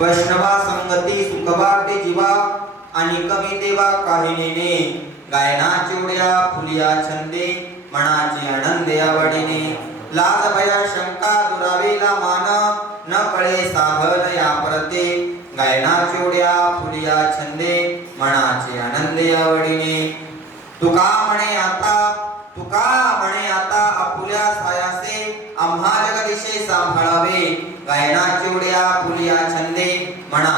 वैष्णवा संगती सुख ते जीवा आणि कमी देवा काहिनीने गायना चिवड्या फुलिया छंदे मनाची आनंदे आवडीने. लाज भया शंका दुरावेला मान न कळे साभर या परते. गायना चिवड्या फुलिया छंदे मनाची आनंद आवडीने. तुका म्हणे आता तुका म्हणे आता आपुल्या सायासे आम्हा जगदिशे सांभाळावे. गायना चिवड्या फुलिया छंदे म्हणा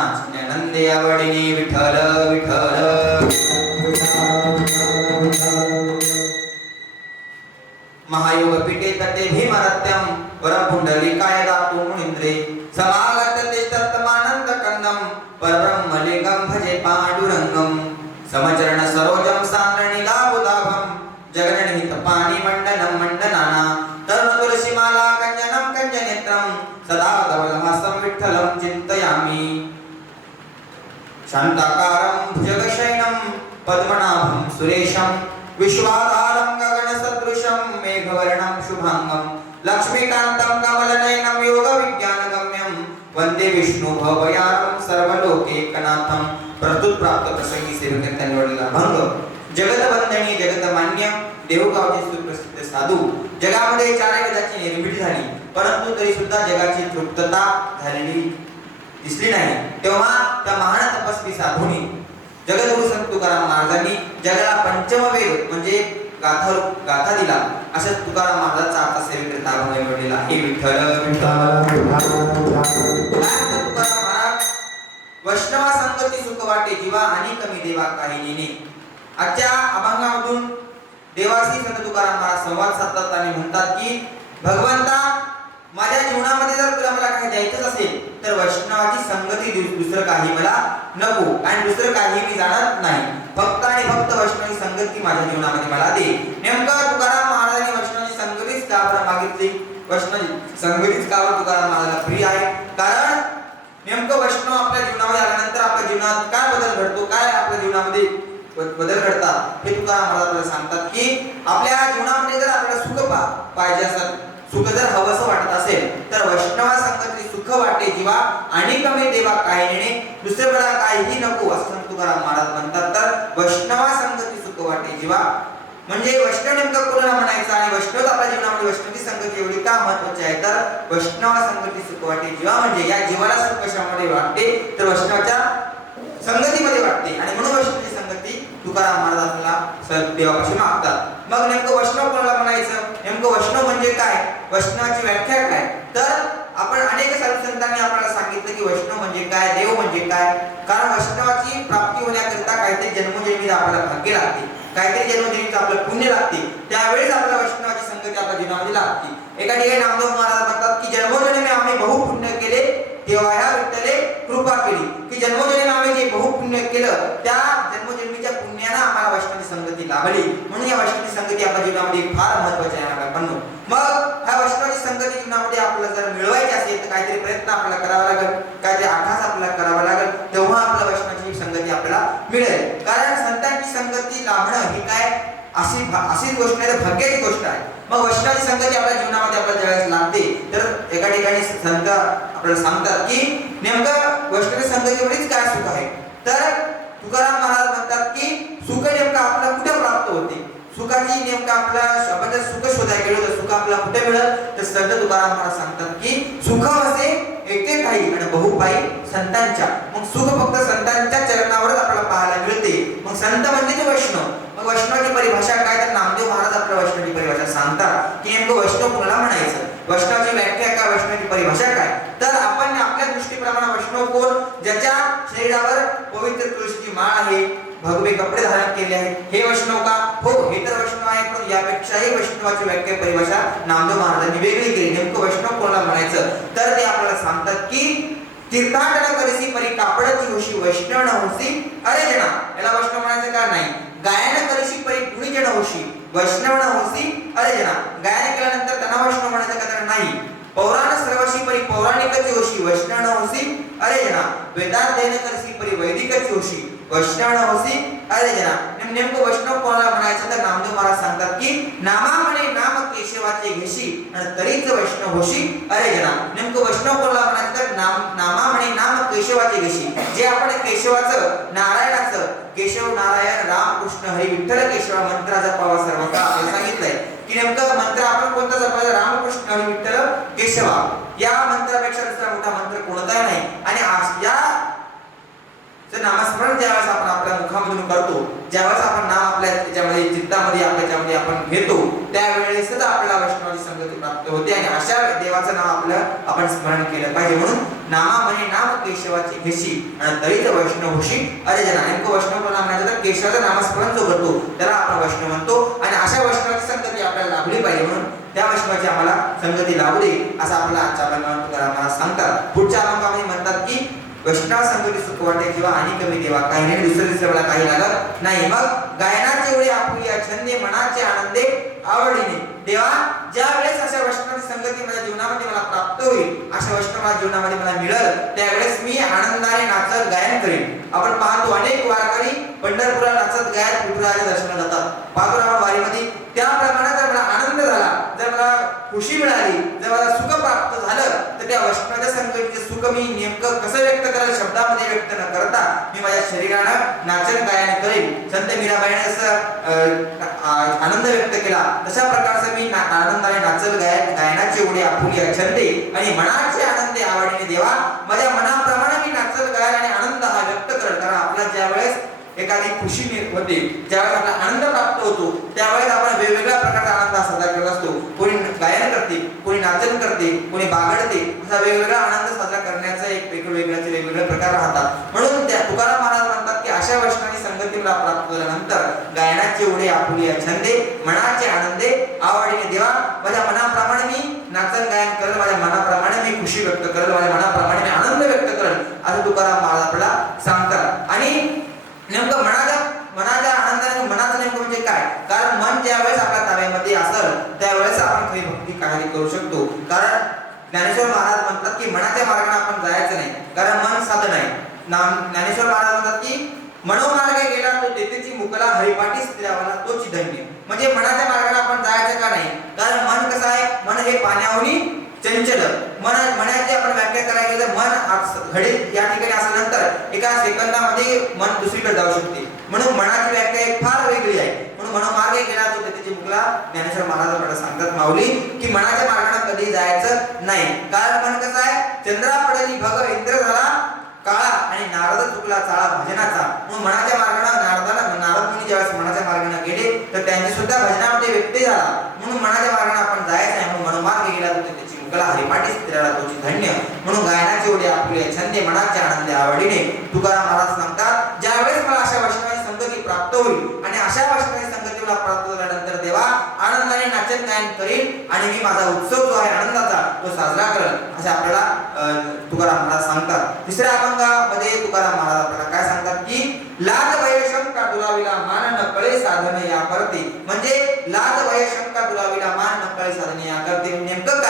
नंदे आवडीने विठ्ठल विठ्ठल. महायोग पिटे तटे भीमरत्यम वरपुंडलिकाय दातु मुनिंद्रे समाग शान्ताकारं भुजगशयनं पद्मनाभं सुरेशं विश्वाधारं गगनसदृशं मेघवर्णं शुभाङ्गं लक्ष्मीकान्तं कमलनयनं योगविज्ञानगम्यं वन्दे विष्णुभवयारं सर्वलोकैकनाथं सर्वलोकेकनाथं प्राप्त प्रसंगी सेवकांनी निवडलेला भंग जगतवंदनी जगतमान्य देवगावचे सुप्रसिद्ध साधू। जगामध्ये चार वेदाची निर्मिती झाली परंतु तरी सुद्धा जगाची तृप्तता झालेली दिसली नाही. तेव्हा त्या महान तपस्वी साधूनी जगद्गुरु संत तुकाराम महाराजांनी जगाला पंचमवेद म्हणजे गाथा गाथा दिला असं तुकाराम महाराजांचा आता सेवेकरिता अभंग निवडलेला हे विठ्ठल महाराज वैष्णवा संगती सुख वाटे जीवा आणि कमी देवा काही आजच्या अभंगामधून देवाशी संत तुकाराम महाराज संवाद साधतात आणि म्हणतात की भगवंता माझ्या जीवनामध्ये जर तुला मला काही द्यायचंच असेल तर वैष्णवाची संगती देऊ दुसरं काही मला नको. आणि दुसरं काही मी जाणत नाही. फक्त आणि फक्त वैष्णवी संगती माझ्या जीवनामध्ये मला दे. नेमकं तुकाराम महाराजांनी वैष्णवी संगतीच का बरं मागितली? वैष्णवी संगतीच का बरं तुकाराम महाराजांना प्रिय आहे. कारण नेमकं वैष्णव आपल्या जीवनामध्ये आल्यानंतर आपल्या जीवनात काय बदल घडतो काय आपल्या जीवनामध्ये बदल घडतात हे तुकाराम महाराज सांगतात की आपल्या जीवनामध्ये जर आपल्याला सुख पाहिजे असेल सुख जर हवस वाटत असेल तर वैष्णवा संगती सुख वाटे जीवा आणि कमी देवा काय नेणे दुसरे मला काहीही नको असं तुकाराम महाराज म्हणतात तर वैष्णवा संगती सुख वाटे जीवा. म्हणजे वैष्णव नेमकं कोणाला म्हणायचं आणि वैष्णव आपल्या जीवनामध्ये वैष्णवी संगती एवढी का महत्वाची आहे? तर वैष्णवा संगती सुख वाटे जीवा म्हणजे या जीवाला सुख कशामध्ये वाटते? तर वैष्णवाच्या संगतीमध्ये वाटते. आणि म्हणून वैष्णवी तुकाराम महाराजांना आपल्याला देवापाशी मागतात. मग नेमकं वैष्णव कोणाला म्हणायचं? नेमकं वैष्णव म्हणजे काय? वैष्णवाची व्याख्या काय? तर आपण अनेक साधू संतांनी आपल्याला सांगितलं की वैष्णव म्हणजे काय? देव म्हणजे काय? कारण वैष्णवाची प्राप्ती होण्याकरिता काहीतरी जन्मजन्मी आपल्याला भाग्य लागते. काहीतरी जन्मजन्मीचं आपलं पुण्य लागते. त्यावेळेस आपल्याला वैष्णवाची संगती आपल्या जीवनामध्ये लागते. एका ठिकाणी नामदेव महाराज म्हणतात की जन्मोजन्मी आम्ही बहुपुण्य केले तेव्हा ह्या विठ्ठले कृपा केली. की जन्मोजन्मी आम्ही जे बहुपुण्य केलं त्या जन्मजन्मीच्या संगती लाभली. म्हणून या वैष्णवी संगती आपल्या जीवनामध्ये फार महत्वाची आहे आपल्या मग ह्या वैष्णवी संगती जीवनामध्ये आपल्याला जर मिळवायची असेल तर काहीतरी प्रयत्न आपल्याला करावा लागेल. काहीतरी अभ्यास आपल्याला करावा लागेल. तेव्हा आपल्या वैष्णवाची संगती आपल्याला मिळेल. कारण संतांची संगती लाभणं ही काय? अशी अशी गोष्ट आहे तर भाग्याची गोष्ट आहे. मग वैष्णवी संगती आपल्या जीवनामध्ये आपल्याला ज्यावेळेस लागते तर एका ठिकाणी संत आपल्याला सांगतात की नेमकं वैष्णवी संगतीवरच काय सुख आहे? तर तुकाराम महाराज म्हणतात की सुख नेमकं आपल्याला कुठे प्राप्त होते सुखाची नेमकं आपला आपण सुख शोधायला गेलो तर सुख आपला कुठे मिळत तर संत तुकाराम महाराज सांगतात की सुख असे एकटे काही आणि बहुपाई संतांच्या. मग सुख फक्त संतांच्या चरणावरच आपल्याला पाहायला मिळते. मग संत म्हणजे ते वैष्णव. मग वैष्णवाची परिभाषा काय? तर नामदेव महाराज आपल्या वैष्णवाची परिभाषा सांगतात. की नेमकं वैष्णव कुणाला म्हणायचं? वैष्णवची व्याख्या काय वैष्णवची परिभाषा काय? तर आपण आपल्या दृष्टीप्रमाणे वैष्णव कोण? ज्याच्या शरीरावर पवित्र तुळशीची माळ आहे भगवे कपडे धारण केले आहेत हे वैष्णव का? हो हे तर वैष्णव आहे पण यापेक्षाही वैष्णवाची व्याख्या परिभाषा नामदेव महाराजांनी वेगळी केली. नेमकं वैष्णव कोणाला म्हणायचं? तर ते आपल्याला सांगतात की तीर्थाटन करीसी परी कापडाची होशी वैष्णव होशी अरे जना याला वैष्णव म्हणायचं का? नाही. गायन करीसी परी कुणी जण होशी वैष्णव होशी अरे जना गायन केल्यानंतर त्यांना वैष्णव म्हणायचं का तर नाही. पौराण सर्वशी परी पौराणिक होशी वैष्णव होसी अरे जना वेदाध्ययन करसी परी वैदिकची जोशी वैष्णव होसी अरे जना नेम- नेमकं वैष्णव कोणाला म्हणायचं तर नामदेव महाराज सांगतात की नामा म्हणे नाम केशवाचे घेशी आणि तरीच वैष्णव होशी अरे जना नेमकं वैष्णव कोणाला म्हणायचं तर नाम नामा म्हणे नाम केशवाचे घेशी. जे आपण केशवाचं नारायणाचं केशव नारायण राम कृष्ण हरी विठ्ठल केशवा मंत्राचा पावा सर्व सांगितलंय. की नेमकं मंत्र आपण कोणता जपायचा? रामकृष्ण विठ्ठल केशवा. या मंत्रापेक्षा दुसरा मोठा मंत्र कोणताही नाही. आणि या नामस्मरण ज्यावेळेस आपण आपल्या मुखामधून करतो ज्यावेळेस आपण नाम आपल्या त्याच्यामध्ये चित्तामध्ये आपल्या त्याच्यामध्ये आपण घेतो त्यावेळेसच आपल्याला वैष्णवाची संगती प्राप्त होते आणि अशा देवाचं नाव आपलं आपण स्मरण केलं पाहिजे. म्हणून नामा म्हणे नाम केशवाची घेशी आणि दलित वैष्णव होशी अरे जना नेमकं वैष्णव पण म्हणायचं तर केशवाचं नामस्मरण जो करतो त्याला आपण वैष्णव म्हणतो. आणि अशा वैष्णवाची संगती आपल्याला लाभली पाहिजे म्हणून त्या वैष्णवाची आम्हाला संगती लाभू दे असं आपला आजच्या अभंगावर आम्हाला सांगतात. पुढच्या अभंगामध्ये म्हणतात की वैष्णव संगती सुख वाटे किंवा आणि कमी देवा काही नाही दुसऱ्या दुसऱ्या वेळा काही लागत नाही. मग गायनाचे एवढे या छंदे मनाचे आनंदे आवडीने. देवा ज्या वेळेस अशा वैष्णवाची संगती माझ्या जीवनामध्ये मला प्राप्त होईल अशा वैष्णव माझ्या जीवनामध्ये मला मिळेल त्यावेळेस मी आनंदाने नाचत गायन करेन. आपण पाहतो अनेक वारकरी पंढरपुरा नाचत गायन विठुराच्या दर्शनाला जातात. पाहतो आपण वारीमध्ये त्याप्रमाणे जर मला आनंद झाला जर मला खुशी मिळाली जर मला सुख प्राप्त झालं तर त्या वैष्णवाच्या संगतीचे सुख मी नेमकं कसं व्यक्त करायला शब्दामध्ये व्यक्त न करता मी माझ्या शरीरानं नाचन गायन करेन. संत मीराबाईने जसं अं, आनंद व्यक्त केला तशा प्रकारचं मी आनंद आनंदाने नाचल गायन गायनाचे एवढे आपुली छंदे आणि मनाचे आनंदे आवडीने देवा माझ्या मनाप्रमाणे मी नाचल गायन आणि आनंद हा व्यक्त करत कारण आपला ज्या वेळेस एखादी खुशी होते ज्यावेळेस आपला आनंद प्राप्त होतो त्यावेळेस आपण वेगवेगळ्या प्रकारचा आनंद हा साजरा करत असतो. कोणी गायन करते कोणी नाचन करते कोणी बागडते असा वेगवेगळा आनंद साजरा करण्याचा एक वेगवेगळ्याचे वेगवेगळे प्रकार राहतात. म्हणून त्या तुकाराम महाराज म्हणतात की अशा वैष्णवी संगतीला प्राप्त झाल्यानंतर गायनाचे एवढे आपुली छंदे मनाचे आनंदे आवडीने देवा माझ्या मनाप्रमाणे मी नाचन गायन करेल माझ्या मनाप्रमाणे मी खुशी व्यक्त करेल माझ्या मनाप्रमाणे मी आनंद व्यक्त करेल असं तुकाराम महाराज आपल्याला सांगतात. आणि नेमकं मनाच्या मनाच्या आनंदाने मनाचं नेमकं म्हणजे काय? कारण मन ज्यावेळेस आपल्या ताब्यामध्ये असेल त्यावेळेस आपण खरी भक्ती कार्य करू शकतो. कारण ज्ञानेश्वर महाराज म्हणतात की मनाच्या मार्गाने आपण जायचं नाही. कारण मन साधन आहे नाम ज्ञानेश्वर महाराज म्हणतात की मनोमार्गे गेला तो तेथेची मुकला हरिपाठी स्त्रियावाला तो धन्य. म्हणजे मनाच्या मार्गाने आपण जायचं का नाही? कारण मन कसं आहे? मन हे पाण्यावनी चंचल. मन मनाची आपण व्याख्या करायला गेलं मन आज- घडीत या ठिकाणी असल्यानंतर एका सेकंदामध्ये मन दुसरीकडे जाऊ शकते. म्हणून मनाची व्याख्या एक फार वेगळी आहे. म्हणून मनोमार्गे गेला तो त्याची मुकला ज्ञानेश्वर महाराज आपल्याला सांगतात माऊली की मनाच्या मार्गाने कधी जायचं नाही. कारण मन कसं आहे? चंद्रा पडली भग इंद्र झाला काळा आणि नारद चुकला चाळा भजनाचा. म्हणून मनाच्या मार्गाने नारदाला नारद मुनी ज्यावेळेस मनाच्या मार्गाने गेले तर त्यांनी सुद्धा भजनामध्ये व्यक्ती झाला. म्हणून मनाच्या मार्गाने आपण जायचं आहे म्हणून मनोमार्ग गेला तर हरिपाठी स्त्रीला तुझी धन्य. म्हणून गायनाचे एवढे आपुले छंदे मनाचे आनंदे आवडीने. तुकाराम महाराज सांगतात ज्यावेळेस मला अशा वैष्णवाची संगती प्राप्त होईल आणि अशा वैष्णवाची संगती मला प्राप्त झाल्यानंतर देवा आनंदाने नाचन गायन करीन आणि मी माझा उत्सव जो आहे आनंदाचा तो साजरा करेल असे आपल्याला अं, तुकाराम महाराज सांगतात. तिसऱ्या अभंगामध्ये तुकाराम महाराज आपल्याला काय सांगतात की लाज भय शंका दुराविला मान न कळे साधन या करते म्हणजे लाज भय शंका दुराविला मान न कळे साधन या करते नेमकं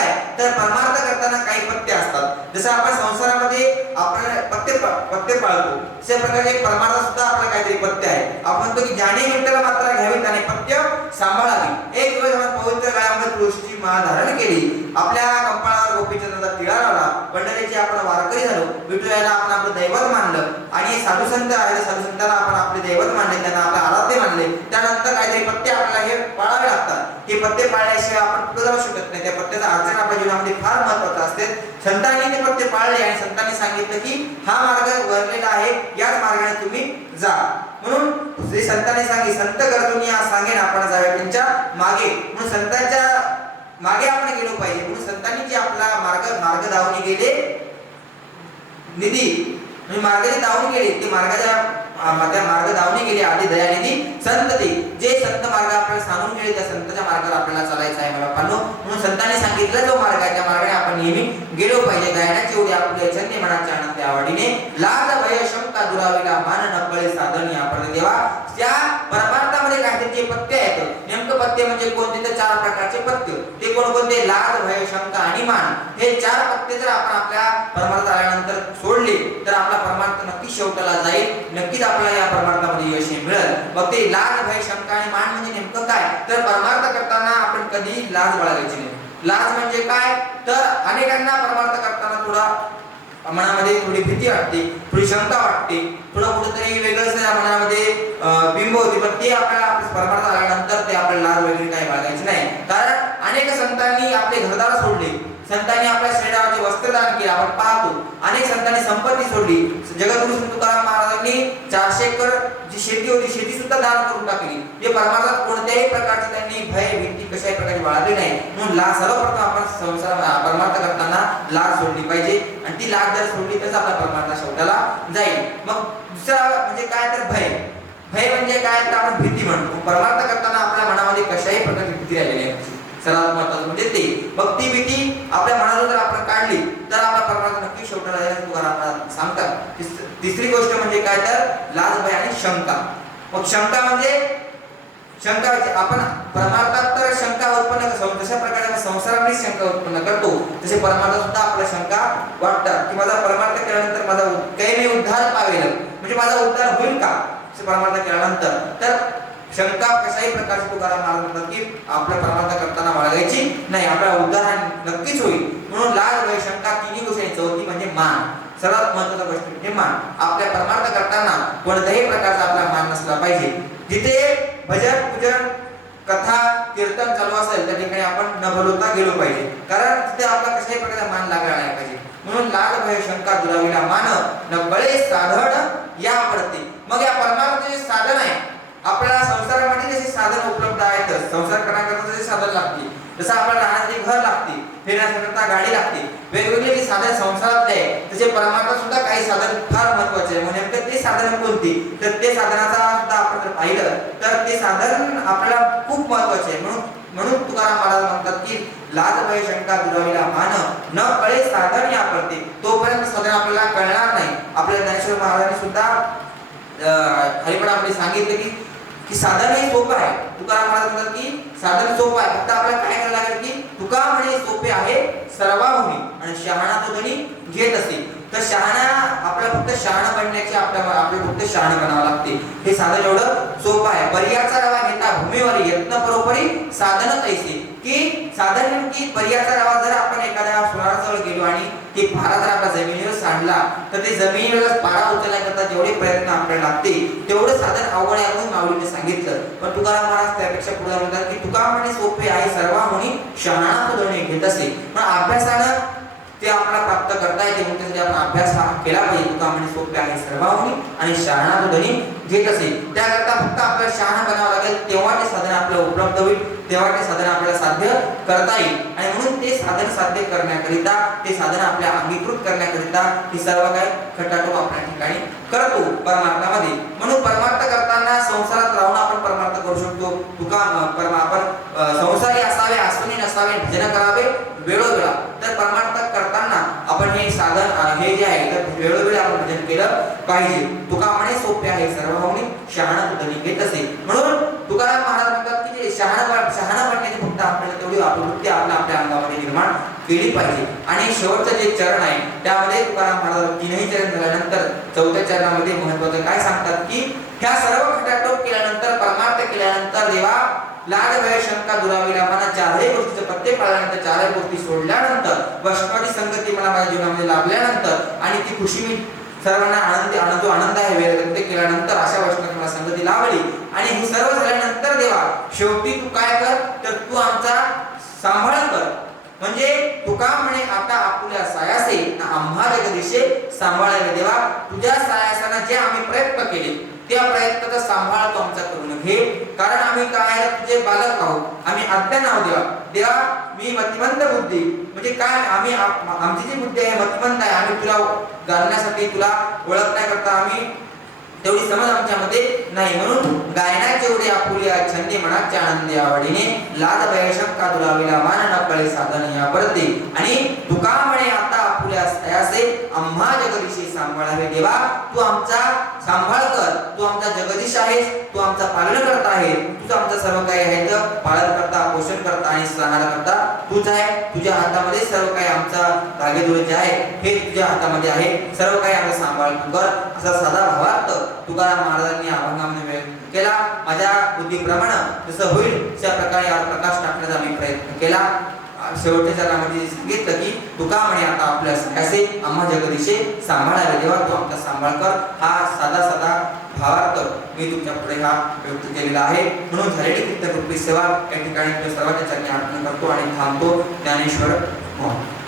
काय परमार्थ करताना काही पत्ते असतात. जसं आपण संसारामध्ये आपण पत्ते पा- पत्ते पाळतो. अशा प्रकारे परमार्थ सुद्धा आपला काहीतरी पत्ते आहे आपण म्हणतो की ज्याने विठ्ठला मात्र घ्यावी आणि पत्य सांभाळावी. एक वेळ आपण पवित्र काळामध्ये तुळशीची माळ धारण केली. आपल्या कंपाळावर गोपीचंद्राचा तिळा लावला. पंढरीची आपण वारकरी झालो. विठुरायाला आपण आपलं दैवत मानलं. आणि साधू संत आहे साधू संतांना आपण आपले दैवत मानले त्यांना आपले आराध्य मानले. त्यानंतर काहीतरी पत्ते आपल्याला हे पाळावे लागतात. हे पत्ते पाळल्याशिवाय आपण पुढे जाऊ शकत नाही. त्या पत्त्याचा अर्चन आपल्या जीवनामध्ये फार महत्त्वाचा असते. संतांनी ते पत्ते पाळले आणि संतांनी सांगितलं की हा मार्ग वरलेला आहे. याच मार्गाने तुम्ही जा. म्हणून श्री संतांनी सांगितलं संत गरजून या सांगेन आपण जावे त्यांच्या मागे. म्हणून संतांच्या मागे आपण गेलो पाहिजे. म्हणून संतांनी जे आपला मार्ग मार्ग धावून गेले निधी म्हणजे मार्गाने धावून केली ते मार्गाच्या त्या मार्ग धावून केली. आधी दयानिधी संत ते जे संत मार्ग आपल्याला सांगून गेले त्या संतच्या मार्गावर आपल्याला चालायचं आहे मला म्हणून संतांनी सांगितलं जो मार्ग आहे त्या मार्गाने आपण नेहमी गेलो पाहिजे. गायनाची एवढी आपले छंदी मनाच्या आनंदी आवडीने लाज भय शंका दुराविला मान नकळे साधन आपण देवा. त्या परमार्थामध्ये काहीतरी जे पत्ते आहेत. नेमकं पत्ते म्हणजे कोणते? तर चार प्रकारचे पत्ते. ते कोणकोणते लाज भय शंका आणि मान. हे चार पत्ते जर आपण आपल्या परमार्थ आल्यानंतर सोडले तर आपला परमार्थ नक्की शेवटाला जाईल. नक्कीच आपल्याला या परमार्थामध्ये यश मिळेल. मग ते लाज भय शंका आणि मान म्हणजे नेमकं काय? तर परमार्थ करताना आपण कधी लाज बाळगायची नाही. लाज म्हणजे काय? तर अनेकांना परमार्थ करताना थोडा मनामध्ये थोडी भीती वाटते थोडी शंका वाटते थोडं कुठेतरी वेगळंच त्या मनामध्ये बिंब होते. पण ते आपल्याला आपल्या परमार्थ आल्यानंतर ते आपल्याला लाज वगैरे काही बाळगायची नाही. कारण अनेक संतांनी आपले घरदार सोडले. संतांनी आपल्या शरीरावरचे वस्त्रदान केले. आपण पाहतो अनेक संतांनी संपत्ती सोडली. जगद्गुरु संत तुकाराम महाराजांनी चारशे एकर जी शेती होती शेती सुद्धा दान करून टाकली. जे परमार्थात कोणत्याही प्रकारची त्यांनी भय भीती कशाही प्रकारे बाळगली नाही. म्हणून लाज सर्वप्रथम आपण संसार परमार्थ करताना लाज सोडली पाहिजे. आणि ती लाज जर सोडली तरच आपला परमार्थ शब्दाला जाईल. मग दुसरा म्हणजे काय तर भय. भय म्हणजे काय? तर आपण भीती म्हणतो. परमार्थ करताना आपल्या मनामध्ये कशाही प्रकारची भीती राहिली आहे. सर्वात महत्वाचं म्हणजे ते. मग ती भीती आपल्या मनाला जर आपण काढली तर आपला प्रमाणात नक्की शेवटाला तुकाराम सांगतात तिसरी गोष्ट म्हणजे काय तर लाज भय आणि शंका. मग शंका म्हणजे शंका म्हणजे आपण परमार्थात तर शंका उत्पन्न करतो जशा प्रकारे संसारामध्ये शंका उत्पन्न करतो तसे परमार्थात सुद्धा आपल्या शंका वाटतात की माझा परमार्थ केल्यानंतर माझा काही उद्धार पावेल. म्हणजे माझा उद्धार होईल का? परमार्थ केल्यानंतर. तर शंका कशाही प्रकारची तुकाराम महाराज म्हणतात की आपल्या परमार्थ करताना बाळगायची नाही आपला उद्धार नक्कीच होईल. म्हणून लाज भय शंका तिन्ही गोष्टी चौथी म्हणजे मान. सर्वात महत्त्वाचा गोष्ट म्हणजे मान. आपल्या परमार्थ करताना कोणत्याही प्रकारचा आपला मान नसला पाहिजे. जिथे भजन पूजन कथा कीर्तन चालू असेल त्या ठिकाणी आपण न बोलवता गेलो पाहिजे. कारण तिथे आपला कशाही प्रकारचा मान लागला नाही पाहिजे. म्हणून लाल भय शंका दुराविला मान न बळे साधन या पडते मग या परमार्थ जे साधन आहे. आपल्याला उपलब्ध संसार करण्याकरता जसे साधन लागते जसं आपल्याला राहण्यासाठी घर लागते फिरण्याकरता गाडी लागते वेगवेगळे जे साधन संसारातले आहे तसे परमार्थ सुद्धा काही साधन फार महत्त्वाचे आहे म्हणजे नेमकं ते साधन कोणते? तर ते साधनाचा सुद्धा आपण जर पाहिलं तर ते साधन आपल्याला खूप महत्त्वाचे आहे म्हणून म्हणून तुकाराम महाराज म्हणतात की लाज भय शंका दुराविला मान न कळे साधन या पडते तोपर्यंत साधन आपल्याला कळणार नाही. आपल्या ज्ञानेश्वर महाराजांनी सुद्धा अं, हरिपणामध्ये सांगितलं की की साधन हे सोपं आहे. तुकाराम महाराज म्हणतात की साधन सोपं आहे. फक्त आपल्याला काय करायला लागेल की तुका म्हणे सोपे आहे सर्वाहुनी आणि शहाणा तो धनी घेत असे. तर शहाणा आपल्या फक्त शहाणा बनण्याची आपल्या आपल्याला फक्त शहाणा बनावं लागते. हे साधन एवढं सोपं आहे. पर्याचा रवा घेता भूमीवर यत्न बरोबरी साधन तैसे. की साधन की पर्याचा रवा जर आपण एखाद्या सोनाराजवळ गेलो आणि ते पारा जर आपल्या जमिनीवर सांडला तर ते जमिनीवर पारा उचलण्याकरता जेवढे प्रयत्न आपल्याला लागते तेवढं साधन अवघड आहे म्हणून माऊलीने सांगितलं. पण तुकाराम महाराज त्यापेक्षा पुढे म्हणतात की तुका म्हणे सोपे आहे सर्वांनी शहाणा तुदणे घेत असे. पण अभ्यासानं ते आपल्याला प्राप्त करता येते. म्हणून त्यासाठी आपण अभ्यास हा केला पाहिजे. तुका म्हणे सोपे आहे. सर्वांनी आणि शहाणा तुदणी घेत असे त्याकरता फक्त आपल्याला शहाणा बनावं लागेल. तेव्हा ते साधन आपल्याला उपलब्ध होईल. तेव्हा ते साधन आपल्याला साध्य करता येईल. आणि म्हणून ते साधन साध्य करण्याकरिता ते साधन आपल्या अंगीकृत करण्याकरिता ही सर्व काही खटाटो आपल्या ठिकाणी करतो. परमार्थामध्ये. म्हणून परमार्थ करताना संसारात राहून आपण परमार्थ करू शकतो. तुका परमा आपण संसारी असावे आसुनी नसावे भजन करावे वेळोवेळा. तर परमार्थ करताना आपण हे साधन हे जे आहे तर वेळोवेळी आपण भजन केलं पाहिजे. तुका म्हणे सोपे आहे सर्व शहाणा तुधनी घेत असे. म्हणून तुकाराम महाराज म्हणतात की जे शहाणा शहाणा वाटण्याची फक्त आपल्याला तेवढी प्रवृत्ती आपल्या आपल्या अंगामध्ये निर्माण केली पाहिजे. आणि शेवटचं जे चरण आहे त्यामध्ये तुकाराम महाराज तीनही चरण झाल्यानंतर चौथ्या चरणामध्ये महत्वाचं काय सांगतात की ह्या सर्व खटाटोप केल्यानंतर केल्यानंतर देवा लाज भय शंका दुराविला मला चारही गोष्टीचं पत्ते पाळल्यानंतर चारही गोष्टी सोडल्यानंतर वैष्णवाची संगती मला माझ्या जीवनामध्ये लाभल्यानंतर आणि ती खुशी मी सर्वांना आनंदी आनंद जो आनंद आहे वेळ व्यक्त केल्यानंतर अशा वैष्णवाची मला संगती लावली आणि हे सर्व झाल्यानंतर देवा शेवटी तू काय कर? तर तू आमचा सांभाळ कर. म्हणजे तुका म्हणे आता आपल्या सायासे ना आम्हा जगदीशे सांभाळायला देवा? तुझ्या सायासानं जे आम्ही प्रयत्न केले त्या प्रयत्नाचा सांभाळ तू आमचा करून घे कारण आम्ही काय तुझे बालक आहोत आम्ही आज्ञा नाव देवा देवा मी मतिमंद बुद्धी म्हणजे काय आम्ही आमची जी बुद्धी आहे मतिमंद आहे. आम्ही तुला जाणण्यासाठी तुला ओळखण्याकरता आम्ही तेवढी समज आमच्यामध्ये नाही. म्हणून गायनाचे एवढे आपुल्या छंदी मनाच्या आनंदी आवडीने लाद भय शंका तुला विला मान न कळे साधन या परते. आणि तुका म्हणे आता आपुल्या आम्हा जगदीशी सांभाळावे. देवा तू आमचा सांभाळ कर. तू आमचा जगदीश आहेस. तू आमचा पालन करता आहे तुझं आमचं सर्व काही आहे तर पालन करता पोषण करता आणि सहारा करता तूच आहे. तुझ्या हातामध्ये सर्व काही आमचा धागेदोरे जे आहे हे तुझ्या हातामध्ये आहे. सर्व काही आमचा सांभाळ तू कर. असा साधा भावार्थ तुकाराम महाराजांनी अभंगामध्ये व्यक्त केला. माझ्या बुद्धीप्रमाणे जसं होईल त्या प्रकारे प्रकाश टाकण्याचा मी प्रयत्न केला. शेवटच्या चरणामध्ये सांगितलं की तुका म्हणे आता आपल्या असे आम्हा जगदीशे सांभाळायला देवा तू आमचा सांभाळ कर. हा साधा साधा भावार्थ मी तुमच्यापुढे हा व्यक्त केलेला आहे. म्हणून झालेली कृत्य कृपी सेवा या ठिकाणी सर्वांच्या चरणी अर्पण करतो आणि थांबतो. ज्ञानेश्वर मोहन.